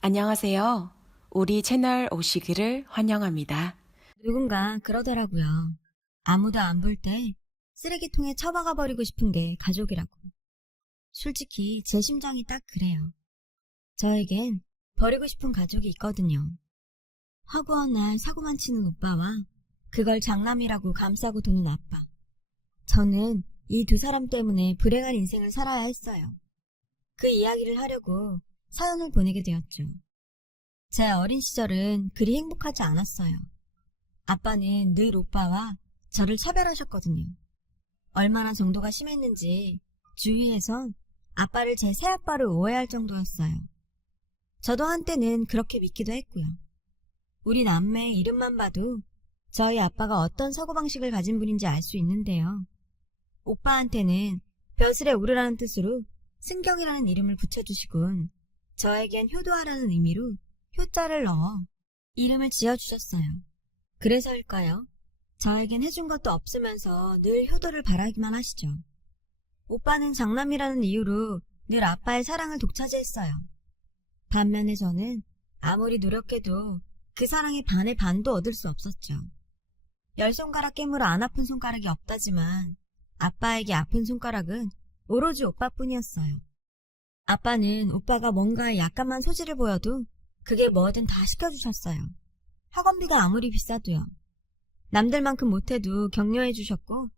안녕하세요. 우리 채널 오시기를 환영합니다. 누군가 그러더라고요. 아무도 안 볼 때 쓰레기통에 처박아 버리고 싶은 게 가족이라고. 솔직히 제 심정이 딱 그래요. 저에겐 버리고 싶은 가족이 있거든요. 허구한 날 사고만 치는 오빠와 그걸 장남이라고 감싸고 도는 아빠. 저는 이 두 사람 때문에 불행한 인생을 살아야 했어요. 그 이야기를 하려고 사연을 보내게 되었죠. 제 어린 시절은 그리 행복하지 않았어요. 아빠는 늘 오빠와 저를 차별하셨거든요. 얼마나 정도가 심했는지 주위에선 아빠를 제 새아빠로 오해할 정도였어요. 저도 한때는 그렇게 믿기도 했고요. 우리 남매의 이름만 봐도 저희 아빠가 어떤 사고방식을 가진 분인지 알 수 있는데요. 오빠한테는 벼슬에 오르라는 뜻으로 승경이라는 이름을 붙여주시곤 저에겐 효도하라는 의미로 효자를 넣어 이름을 지어주셨어요. 그래서일까요? 저에겐 해준 것도 없으면서 늘 효도를 바라기만 하시죠. 오빠는 장남이라는 이유로 늘 아빠의 사랑을 독차지했어요. 반면에 저는 아무리 노력해도 그 사랑의 반의 반도 얻을 수 없었죠. 10손가락 깨물어 안 아픈 손가락이 없다지만 아빠에게 아픈 손가락은 오로지 오빠뿐이었어요. 아빠는 오빠가 뭔가에 약간만 소질을 보여도 그게 뭐든 다 시켜주셨어요. 학원비가 아무리 비싸도요. 남들만큼 못해도 격려해 주셨고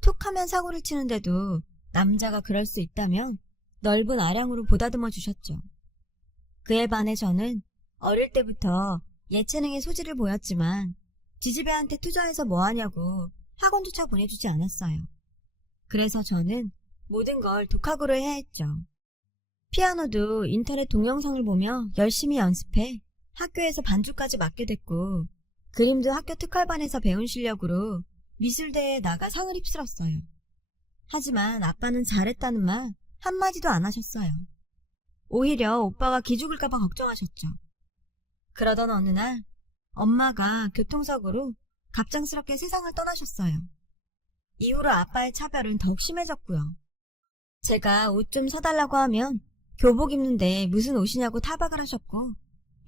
툭하면 사고를 치는데도 남자가 그럴 수 있다면 넓은 아량으로 보다듬어 주셨죠. 그에 반해 저는 어릴 때부터 예체능의 소질을 보였지만 지지배한테 투자해서 뭐하냐고 학원조차 보내주지 않았어요. 그래서 저는 모든 걸 독학으로 해야 했죠. 피아노도 인터넷 동영상을 보며 열심히 연습해 학교에서 반주까지 맡게 됐고 그림도 학교 특활반에서 배운 실력으로 미술대회에 나가 상을 휩쓸었어요. 하지만 아빠는 잘했다는 말 한마디도 안 하셨어요. 오히려 오빠가 기죽을까봐 걱정하셨죠. 그러던 어느 날 엄마가 교통사고로 갑작스럽게 세상을 떠나셨어요. 이후로 아빠의 차별은 더욱 심해졌고요. 제가 옷 좀 사달라고 하면 교복 입는데 무슨 옷이냐고 타박을 하셨고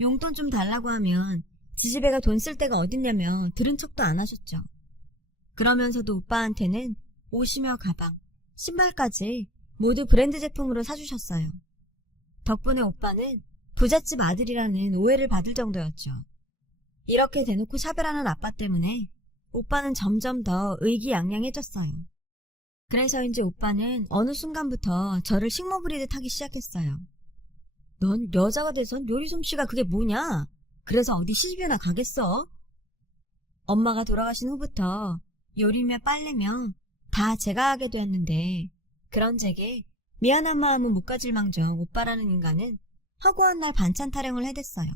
용돈 좀 달라고 하면 지지배가 돈 쓸 데가 어딨냐며 들은 척도 안 하셨죠. 그러면서도 오빠한테는 옷이며 가방, 신발까지 모두 브랜드 제품으로 사주셨어요. 덕분에 오빠는 부잣집 아들이라는 오해를 받을 정도였죠. 이렇게 대놓고 차별하는 아빠 때문에 오빠는 점점 더 의기양양해졌어요. 그래서인지 오빠는 어느 순간부터 저를 식모 부리듯 하기 시작했어요. 넌 여자가 돼선 요리 솜씨가 그게 뭐냐? 그래서 어디 시집이나 가겠어? 엄마가 돌아가신 후부터 요리며 빨래며 다 제가 하게 되었는데 그런 제게 미안한 마음은 못 가질 망정 오빠라는 인간은 허구한 날 반찬 타령을 해댔어요.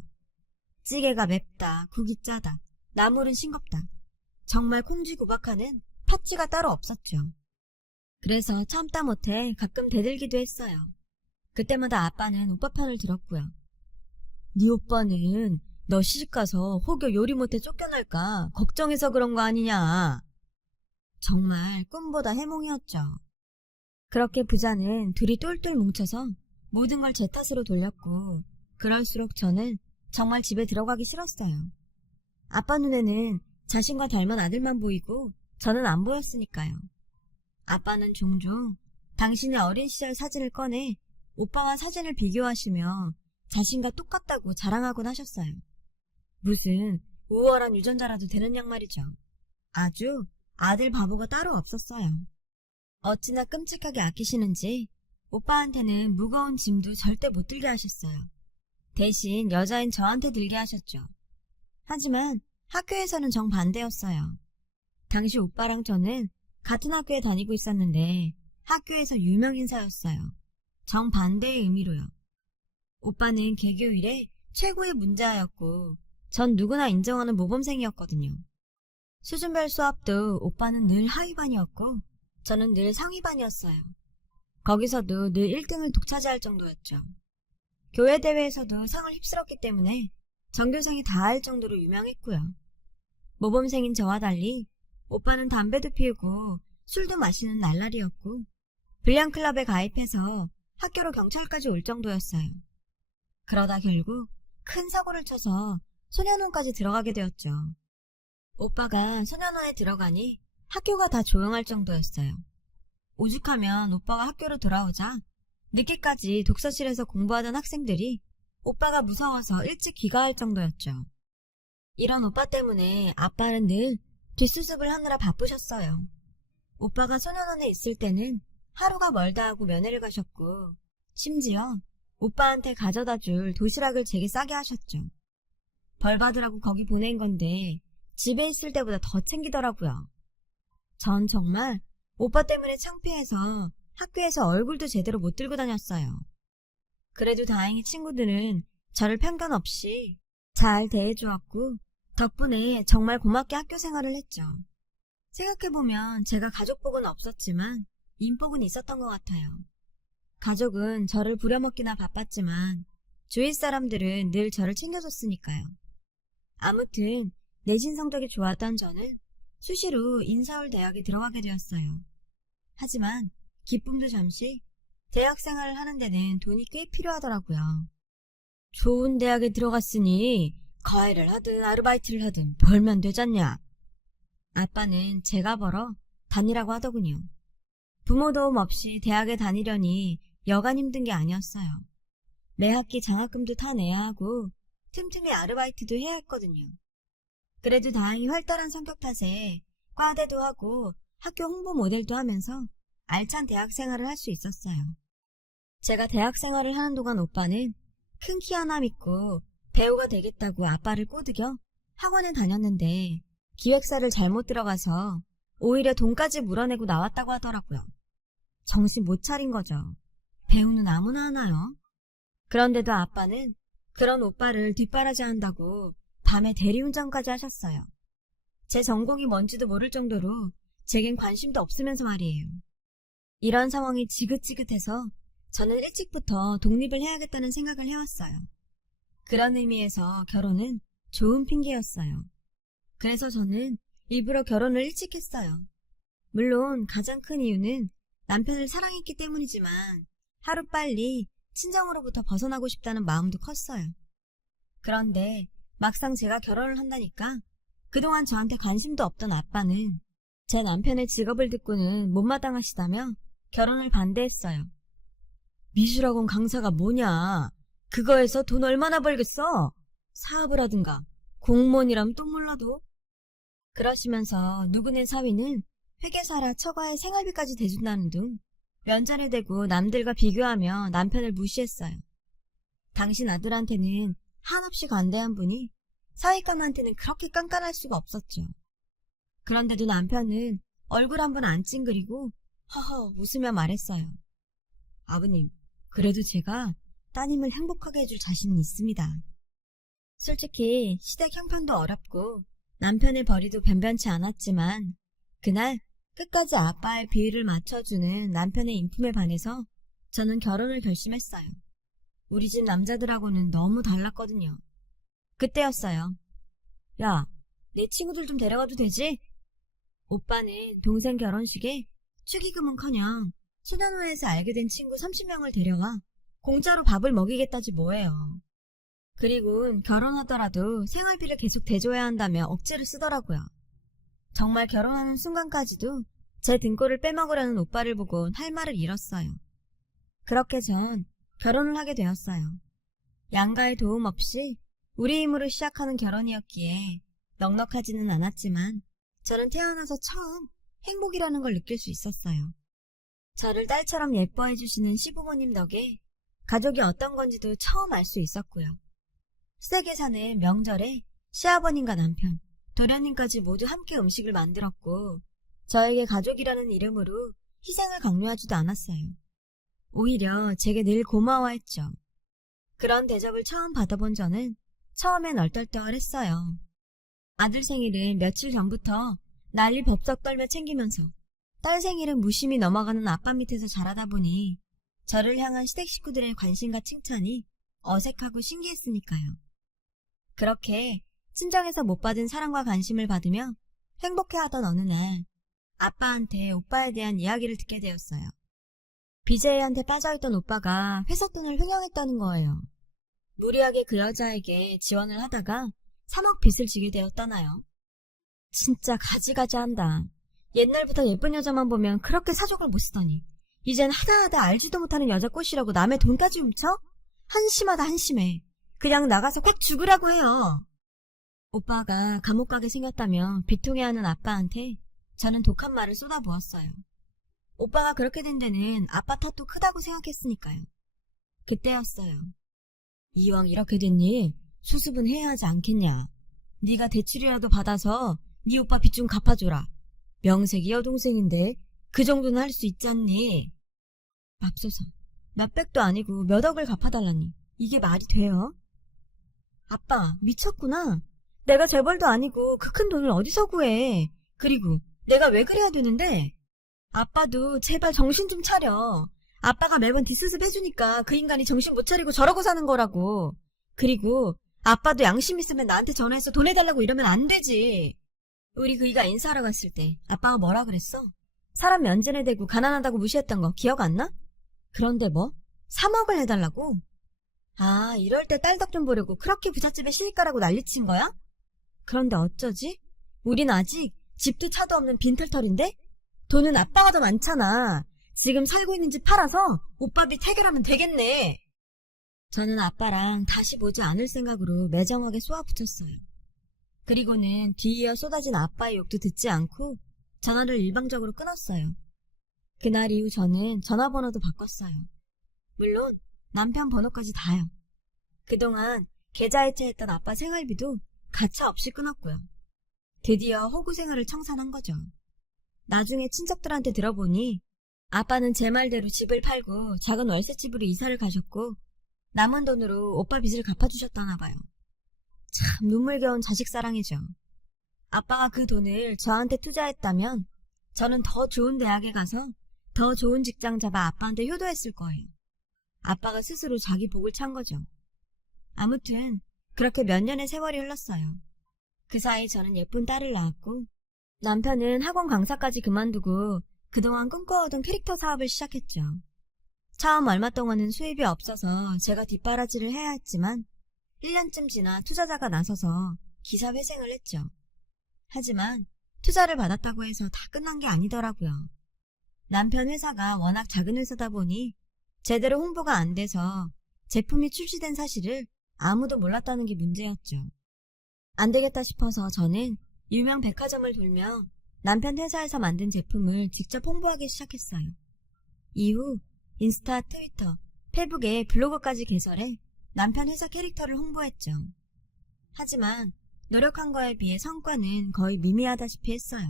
찌개가 맵다, 국이 짜다, 나물은 싱겁다. 정말 콩쥐구박하는 팥쥐가 따로 없었죠. 그래서 참다 못해 가끔 대들기도 했어요. 그때마다 아빠는 오빠 편을 들었고요. 네 오빠는 너 시집가서 혹여 요리 못해 쫓겨날까 걱정해서 그런 거 아니냐. 정말 꿈보다 해몽이었죠. 그렇게 부자는 둘이 똘똘 뭉쳐서 모든 걸 제 탓으로 돌렸고 그럴수록 저는 정말 집에 들어가기 싫었어요. 아빠 눈에는 자신과 닮은 아들만 보이고 저는 안 보였으니까요. 아빠는 종종 당신의 어린 시절 사진을 꺼내 오빠와 사진을 비교하시며 자신과 똑같다고 자랑하곤 하셨어요. 무슨 우월한 유전자라도 되는 양 말이죠. 아주 아들 바보가 따로 없었어요. 어찌나 끔찍하게 아끼시는지 오빠한테는 무거운 짐도 절대 못 들게 하셨어요. 대신 여자인 저한테 들게 하셨죠. 하지만 학교에서는 정반대였어요. 당시 오빠랑 저는 같은 학교에 다니고 있었는데 학교에서 유명 인사였어요. 정반대의 의미로요. 오빠는 개교 이래 최고의 문제아였고 전 누구나 인정하는 모범생이었거든요. 수준별 수업도 오빠는 늘 하위반이었고 저는 늘 상위반이었어요. 거기서도 늘 1등을 독차지할 정도였죠. 교회 대회에서도 상을 휩쓸었기 때문에 전교생이 다 알 정도로 유명했고요. 모범생인 저와 달리 오빠는 담배도 피우고 술도 마시는 날라리였고 불량클럽에 가입해서 학교로 경찰까지 올 정도였어요. 그러다 결국 큰 사고를 쳐서 소년원까지 들어가게 되었죠. 오빠가 소년원에 들어가니 학교가 다 조용할 정도였어요. 오죽하면 오빠가 학교로 돌아오자 늦게까지 독서실에서 공부하던 학생들이 오빠가 무서워서 일찍 귀가할 정도였죠. 이런 오빠 때문에 아빠는 늘 뒷수습을 하느라 바쁘셨어요. 오빠가 소년원에 있을 때는 하루가 멀다 하고 면회를 가셨고 심지어 오빠한테 가져다 줄 도시락을 제게 싸게 하셨죠. 벌 받으라고 거기 보낸 건데 집에 있을 때보다 더 챙기더라고요. 전 정말 오빠 때문에 창피해서 학교에서 얼굴도 제대로 못 들고 다녔어요. 그래도 다행히 친구들은 저를 편견 없이 잘 대해주었고 덕분에 정말 고맙게 학교 생활을 했죠. 생각해보면 제가 가족복은 없었지만 인복은 있었던 것 같아요. 가족은 저를 부려먹기나 바빴지만 주위 사람들은 늘 저를 챙겨줬으니까요. 아무튼 내신 성적이 좋았던 저는 수시로 인서울대학에 들어가게 되었어요. 하지만 기쁨도 잠시 대학 생활을 하는 데는 돈이 꽤 필요하더라고요. 좋은 대학에 들어갔으니 과외를 하든 아르바이트를 하든 벌면 되잖냐. 아빠는 제가 벌어 다니라고 하더군요. 부모 도움 없이 대학에 다니려니 여간 힘든 게 아니었어요. 매 학기 장학금도 타내야 하고 틈틈이 아르바이트도 해야 했거든요. 그래도 다행히 활달한 성격 탓에 과대도 하고 학교 홍보 모델도 하면서 알찬 대학 생활을 할 수 있었어요. 제가 대학 생활을 하는 동안 오빠는 큰 키 하나 믿고 배우가 되겠다고 아빠를 꼬드겨 학원에 다녔는데 기획사를 잘못 들어가서 오히려 돈까지 물어내고 나왔다고 하더라고요. 정신 못 차린 거죠. 배우는 아무나 하나요? 그런데도 아빠는 그런 오빠를 뒷바라지한다고 밤에 대리운전까지 하셨어요. 제 전공이 뭔지도 모를 정도로 제겐 관심도 없으면서 말이에요. 이런 상황이 지긋지긋해서 저는 일찍부터 독립을 해야겠다는 생각을 해왔어요. 그런 의미에서 결혼은 좋은 핑계였어요. 그래서 저는 일부러 결혼을 일찍 했어요. 물론 가장 큰 이유는 남편을 사랑했기 때문이지만 하루빨리 친정으로부터 벗어나고 싶다는 마음도 컸어요. 그런데 막상 제가 결혼을 한다니까 그동안 저한테 관심도 없던 아빠는 제 남편의 직업을 듣고는 못마땅하시다며 결혼을 반대했어요. 미술학원 강사가 뭐냐? 그거에서 돈 얼마나 벌겠어? 사업을 하든가 공무원이라면 또 몰라도. 그러시면서 누구네 사위는 회계사라 처가에 생활비까지 대준다는 둥 면전에 대고 남들과 비교하며 남편을 무시했어요. 당신 아들한테는 한없이 관대한 분이 사위감한테는 그렇게 깐깐할 수가 없었죠. 그런데도 남편은 얼굴 한번 안 찡그리고 허허 웃으며 말했어요. 아버님, 그래도 제가 따님을 행복하게 해줄 자신은 있습니다. 솔직히 시댁 형편도 어렵고 남편의 벌이도 변변치 않았지만 그날 끝까지 아빠의 비위를 맞춰주는 남편의 인품에 반해서 저는 결혼을 결심했어요. 우리 집 남자들하고는 너무 달랐거든요. 그때였어요. 야, 내 친구들 좀 데려가도 되지? 오빠는 동생 결혼식에 축의금은커녕 소년원에서 알게 된 친구 30명을 데려와 공짜로 밥을 먹이겠다지 뭐예요. 그리고 결혼하더라도 생활비를 계속 대줘야 한다며 억지를 쓰더라고요. 정말 결혼하는 순간까지도 제 등골을 빼먹으려는 오빠를 보고 할 말을 잃었어요. 그렇게 전 결혼을 하게 되었어요. 양가의 도움 없이 우리 힘으로 시작하는 결혼이었기에 넉넉하지는 않았지만 저는 태어나서 처음 행복이라는 걸 느낄 수 있었어요. 저를 딸처럼 예뻐해 주시는 시부모님 덕에 가족이 어떤 건지도 처음 알 수 있었고요. 세게 사는 명절에 시아버님과 남편, 도련님까지 모두 함께 음식을 만들었고 저에게 가족이라는 이름으로 희생을 강요하지도 않았어요. 오히려 제게 늘 고마워했죠. 그런 대접을 처음 받아본 저는 처음엔 얼떨떨했어요. 아들 생일은 며칠 전부터 난리 법석 떨며 챙기면서 딸 생일은 무심히 넘어가는 아빠 밑에서 자라다 보니 저를 향한 시댁 식구들의 관심과 칭찬이 어색하고 신기했으니까요. 그렇게 친정에서 못 받은 사랑과 관심을 받으며 행복해하던 어느 날 아빠한테 오빠에 대한 이야기를 듣게 되었어요. BJ한테 빠져있던 오빠가 회사 돈을 횡령했다는 거예요. 무리하게 그 여자에게 지원을 하다가 3억 빚을 지게 되었다나요. 진짜 가지가지한다. 옛날부터 예쁜 여자만 보면 그렇게 사족을 못 쓰더니 이젠 하다하다 알지도 못하는 여자 꼬시려고 남의 돈까지 훔쳐? 한심하다 한심해. 그냥 나가서 콱 죽으라고 해요. 오빠가 감옥 가게 생겼다며 비통해하는 아빠한테 저는 독한 말을 쏟아부었어요. 오빠가 그렇게 된 데는 아빠 탓도 크다고 생각했으니까요. 그때였어요. 이왕 이렇게 됐니 수습은 해야 하지 않겠냐. 네가 대출이라도 받아서 네 오빠 빚 좀 갚아줘라. 명색이 여동생인데 그 정도는 할 수 있지 않니? 맙소사, 몇백도 아니고 몇 억을 갚아달라니 이게 말이 돼요? 아빠 미쳤구나. 내가 재벌도 아니고 그 큰 돈을 어디서 구해. 그리고 내가 왜 그래야 되는데? 아빠도 제발 정신 좀 차려. 아빠가 매번 뒷수습 해주니까 그 인간이 정신 못 차리고 저러고 사는 거라고. 그리고 아빠도 양심 있으면 나한테 전화해서 돈 해달라고 이러면 안 되지. 우리 그이가 인사하러 갔을 때 아빠가 뭐라 그랬어? 사람 면전에 대고 가난하다고 무시했던 거 기억 안 나? 그런데 뭐? 3억을 해달라고? 아, 이럴 때 딸 덕 좀 보려고 그렇게 부잣집에 시집가라고 난리친 거야? 그런데 어쩌지? 우린 아직 집도 차도 없는 빈털털인데? 돈은 아빠가 더 많잖아. 지금 살고 있는 집 팔아서 오빠 빚 해결하면 되겠네. 저는 아빠랑 다시 보지 않을 생각으로 매정하게 쏘아붙였어요. 그리고는 뒤이어 쏟아진 아빠의 욕도 듣지 않고 전화를 일방적으로 끊었어요. 그날 이후 저는 전화번호도 바꿨어요. 물론 남편 번호까지 다요. 그동안 계좌이체했던 아빠 생활비도 가차없이 끊었고요. 드디어 호구 생활을 청산한 거죠. 나중에 친척들한테 들어보니 아빠는 제 말대로 집을 팔고 작은 월세집으로 이사를 가셨고 남은 돈으로 오빠 빚을 갚아주셨다나 봐요. 참 눈물겨운 자식 사랑이죠. 아빠가 그 돈을 저한테 투자했다면 저는 더 좋은 대학에 가서 더 좋은 직장 잡아 아빠한테 효도했을 거예요. 아빠가 스스로 자기 복을 찬 거죠. 아무튼 그렇게 몇 년의 세월이 흘렀어요. 그 사이 저는 예쁜 딸을 낳았고 남편은 학원 강사까지 그만두고 그동안 꿈꿔오던 캐릭터 사업을 시작했죠. 처음 얼마 동안은 수입이 없어서 제가 뒷바라지를 해야 했지만 1년쯤 지나 투자자가 나서서 기사 회생을 했죠. 하지만 투자를 받았다고 해서 다 끝난 게 아니더라고요. 남편 회사가 워낙 작은 회사다 보니 제대로 홍보가 안 돼서 제품이 출시된 사실을 아무도 몰랐다는 게 문제였죠. 안 되겠다 싶어서 저는 유명 백화점을 돌며 남편 회사에서 만든 제품을 직접 홍보하기 시작했어요. 이후 인스타, 트위터, 페북에 블로그까지 개설해 남편 회사 캐릭터를 홍보했죠. 하지만 노력한 거에 비해 성과는 거의 미미하다시피 했어요.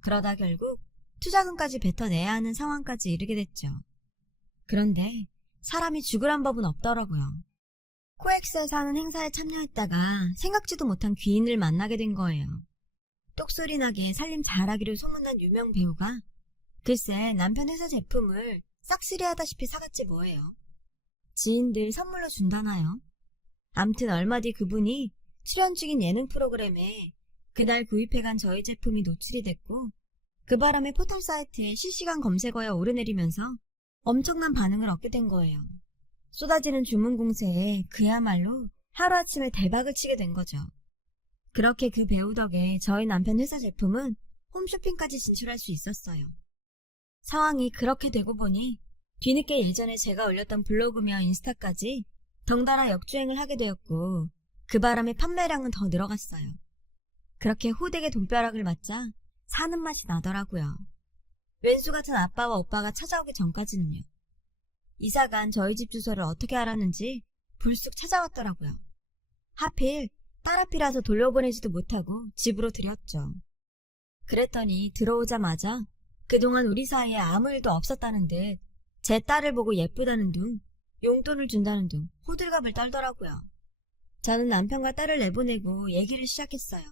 그러다 결국 투자금까지 뱉어내야 하는 상황까지 이르게 됐죠. 그런데 사람이 죽으란 법은 없더라고요. 코엑스에서 하는 행사에 참여했다가 생각지도 못한 귀인을 만나게 된 거예요. 똑소리 나게 살림 잘하기로 소문난 유명 배우가 글쎄 남편 회사 제품을 싹쓸이하다시피 사갔지 뭐예요. 지인들 선물로 준다나요? 암튼 얼마 뒤 그분이 출연 중인 예능 프로그램에 그날 구입해간 저희 제품이 노출이 됐고 그 바람에 포털 사이트에 실시간 검색어에 오르내리면서 엄청난 반응을 얻게 된 거예요. 쏟아지는 주문 공세에 그야말로 하루아침에 대박을 치게 된 거죠. 그렇게 그 배우 덕에 저희 남편 회사 제품은 홈쇼핑까지 진출할 수 있었어요. 상황이 그렇게 되고 보니 뒤늦게 예전에 제가 올렸던 블로그며 인스타까지 덩달아 역주행을 하게 되었고 그 바람에 판매량은 더 늘어갔어요. 그렇게 호되게 돈벼락을 맞자 사는 맛이 나더라고요. 왼수 같은 아빠와 오빠가 찾아오기 전까지는요. 이사간 저희 집 주소를 어떻게 알았는지 불쑥 찾아왔더라고요. 하필 딸 앞이라서 돌려보내지도 못하고 집으로 들였죠. 그랬더니 들어오자마자 그동안 우리 사이에 아무 일도 없었다는 듯 제 딸을 보고 예쁘다는 둥, 용돈을 준다는 둥 호들갑을 떨더라고요. 저는 남편과 딸을 내보내고 얘기를 시작했어요.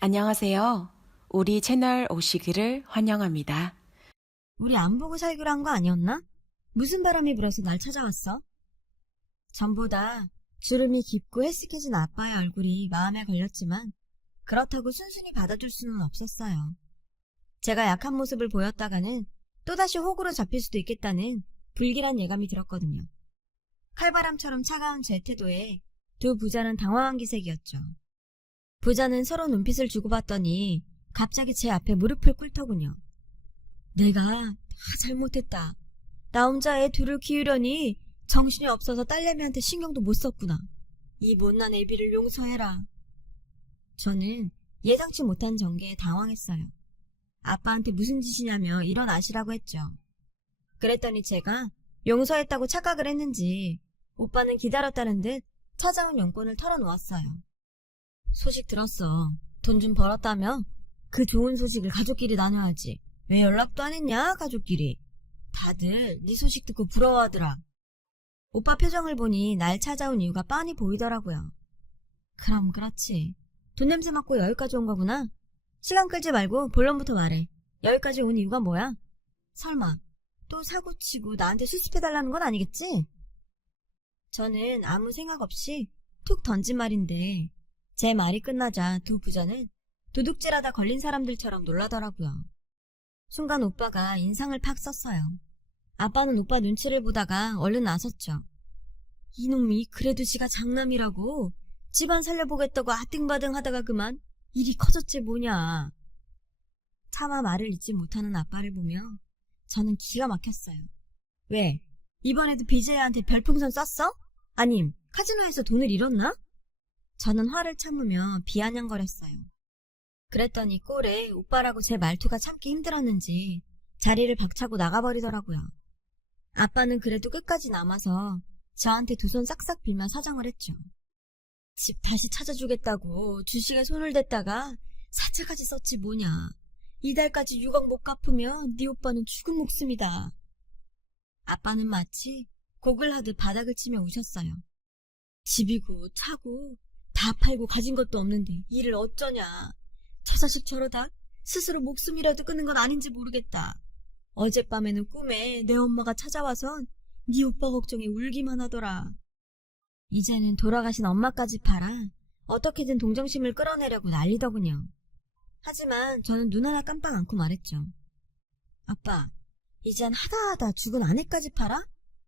안녕하세요. 우리 채널 오시기를 환영합니다. 우리 안 보고 살기로 한 거 아니었나? 무슨 바람이 불어서 날 찾아왔어? 전보다 주름이 깊고 헬쓱해진 아빠의 얼굴이 마음에 걸렸지만 그렇다고 순순히 받아줄 수는 없었어요. 제가 약한 모습을 보였다가는 또다시 호구로 잡힐 수도 있겠다는 불길한 예감이 들었거든요. 칼바람처럼 차가운 제 태도에 두 부자는 당황한 기색이었죠. 부자는 서로 눈빛을 주고받더니 갑자기 제 앞에 무릎을 꿇더군요. 내가 다 잘못했다. 나 혼자 애 둘을 키우려니 정신이 없어서 딸내미한테 신경도 못 썼구나. 이 못난 애비를 용서해라. 저는 예상치 못한 전개에 당황했어요. 아빠한테 무슨 짓이냐며 일어나시라고 했죠. 그랬더니 제가 용서했다고 착각을 했는지 오빠는 기다렸다는 듯 찾아온 용돈을 털어놓았어요. 소식 들었어. 돈 좀 벌었다며? 그 좋은 소식을 가족끼리 나눠야지. 왜 연락도 안 했냐, 가족끼리. 다들 네 소식 듣고 부러워하더라. 오빠 표정을 보니 날 찾아온 이유가 뻔히 보이더라고요. 그럼 그렇지. 돈 냄새 맡고 여기까지 온 거구나. 시간 끌지 말고 본론부터 말해. 여기까지 온 이유가 뭐야? 설마 또 사고치고 나한테 수습해달라는 건 아니겠지? 저는 아무 생각 없이 툭 던진 말인데 제 말이 끝나자 두 부자는 도둑질하다 걸린 사람들처럼 놀라더라고요. 순간 오빠가 인상을 팍 썼어요. 아빠는 오빠 눈치를 보다가 얼른 나섰죠. 이놈이 그래도 지가 장남이라고 집안 살려보겠다고 아등바등 하다가 그만 일이 커졌지 뭐냐. 차마 말을 잇지 못하는 아빠를 보며 저는 기가 막혔어요. 왜? 이번에도 BJ한테 별풍선 쐈어? 아님 카지노에서 돈을 잃었나? 저는 화를 참으며 비아냥거렸어요. 그랬더니 꼴에 오빠라고 제 말투가 참기 힘들었는지 자리를 박차고 나가버리더라고요. 아빠는 그래도 끝까지 남아서 저한테 두 손 싹싹 빌며 사정을 했죠. 집 다시 찾아주겠다고 주식에 손을 댔다가 사채까지 썼지 뭐냐. 이달까지 6억 못 갚으면 네 오빠는 죽은 목숨이다. 아빠는 마치 곡을 하듯 바닥을 치며 우셨어요. 집이고 차고 다 팔고 가진 것도 없는데 일을 어쩌냐. 저 자식 저러다 스스로 목숨이라도 끊는 건 아닌지 모르겠다. 어젯밤에는 꿈에 내 엄마가 찾아와선 네 오빠 걱정에 울기만 하더라. 이제는 돌아가신 엄마까지 팔아 어떻게든 동정심을 끌어내려고 난리더군요. 하지만 저는 눈 하나 깜빡 않고 말했죠. 아빠, 이젠 하다하다 죽은 아내까지 팔아?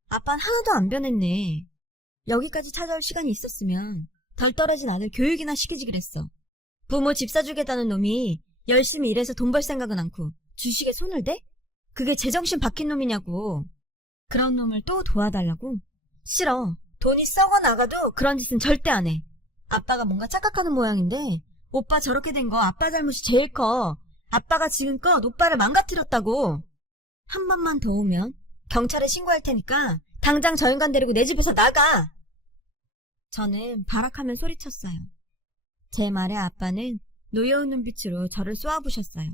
아빠는 하나도 안 변했네. 여기까지 찾아올 시간이 있었으면 덜 떨어진 아들 교육이나 시키지 그랬어. 부모 집 사주겠다는 놈이 열심히 일해서 돈 벌 생각은 않고 주식에 손을 대? 그게 제정신 박힌 놈이냐고. 그런 놈을 또 도와달라고? 싫어. 돈이 썩어 나가도 그런 짓은 절대 안 해. 아빠가 뭔가 착각하는 모양인데 오빠 저렇게 된 거 아빠 잘못이 제일 커. 아빠가 지금껏 오빠를 망가뜨렸다고. 한 번만 더 오면 경찰에 신고할 테니까 당장 저 인간 데리고 내 집에서 나가. 저는 발악하며 소리쳤어요. 제 말에 아빠는 노여운 눈빛으로 저를 쏘아부셨어요.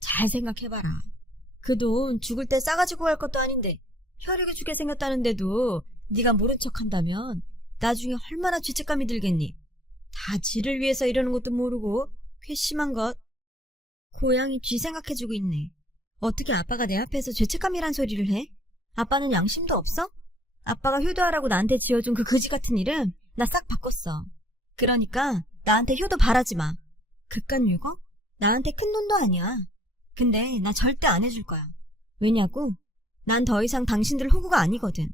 잘 생각해봐라. 그 돈 죽을 때 싸가지고 갈 것도 아닌데 혈육이 죽게 생겼다는데도 네가 모른 척한다면 나중에 얼마나 죄책감이 들겠니? 다 지를 위해서 이러는 것도 모르고 괘씸한 것. 고양이 쥐 생각해주고 있네. 어떻게 아빠가 내 앞에서 죄책감이란 소리를 해? 아빠는 양심도 없어? 아빠가 효도하라고 나한테 지어준 그 그지 같은 이름 나 싹 바꿨어. 그러니까 나한테 효도 바라지 마. 그깟 6억? 나한테 큰 돈도 아니야. 근데 나 절대 안 해줄 거야. 왜냐고? 난 더 이상 당신들 호구가 아니거든.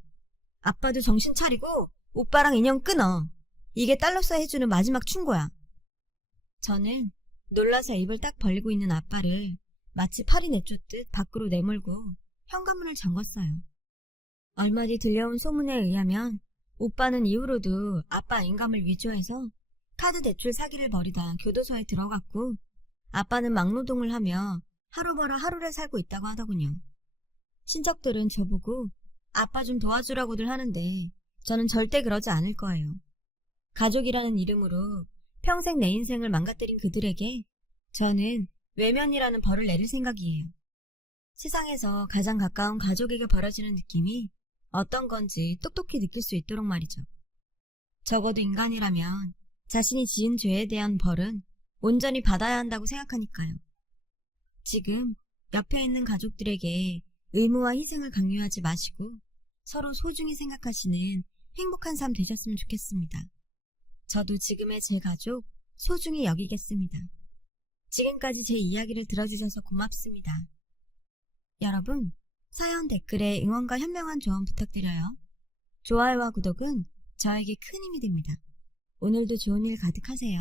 아빠도 정신 차리고 오빠랑 인연 끊어. 이게 딸로서 해주는 마지막 충고야. 저는 놀라서 입을 딱 벌리고 있는 아빠를 마치 팔이 내쫓듯 밖으로 내몰고 현관문을 잠궜어요. 얼마 뒤 들려온 소문에 의하면 오빠는 이후로도 아빠 인감을 위조해서 카드 대출 사기를 벌이다 교도소에 들어갔고 아빠는 막노동을 하며 하루 벌어 하루를 살고 있다고 하더군요. 친척들은 저보고 아빠 좀 도와주라고들 하는데 저는 절대 그러지 않을 거예요. 가족이라는 이름으로 평생 내 인생을 망가뜨린 그들에게 저는 외면이라는 벌을 내릴 생각이에요. 세상에서 가장 가까운 가족에게 벌어지는 느낌이 어떤 건지 똑똑히 느낄 수 있도록 말이죠. 적어도 인간이라면 자신이 지은 죄에 대한 벌은 온전히 받아야 한다고 생각하니까요. 지금 옆에 있는 가족들에게 의무와 희생을 강요하지 마시고 서로 소중히 생각하시는 행복한 삶 되셨으면 좋겠습니다. 저도 지금의 제 가족 소중히 여기겠습니다. 지금까지 제 이야기를 들어주셔서 고맙습니다. 여러분, 사연 댓글에 응원과 현명한 조언 부탁드려요. 좋아요와 구독은 저에게 큰 힘이 됩니다. 오늘도 좋은 일 가득하세요.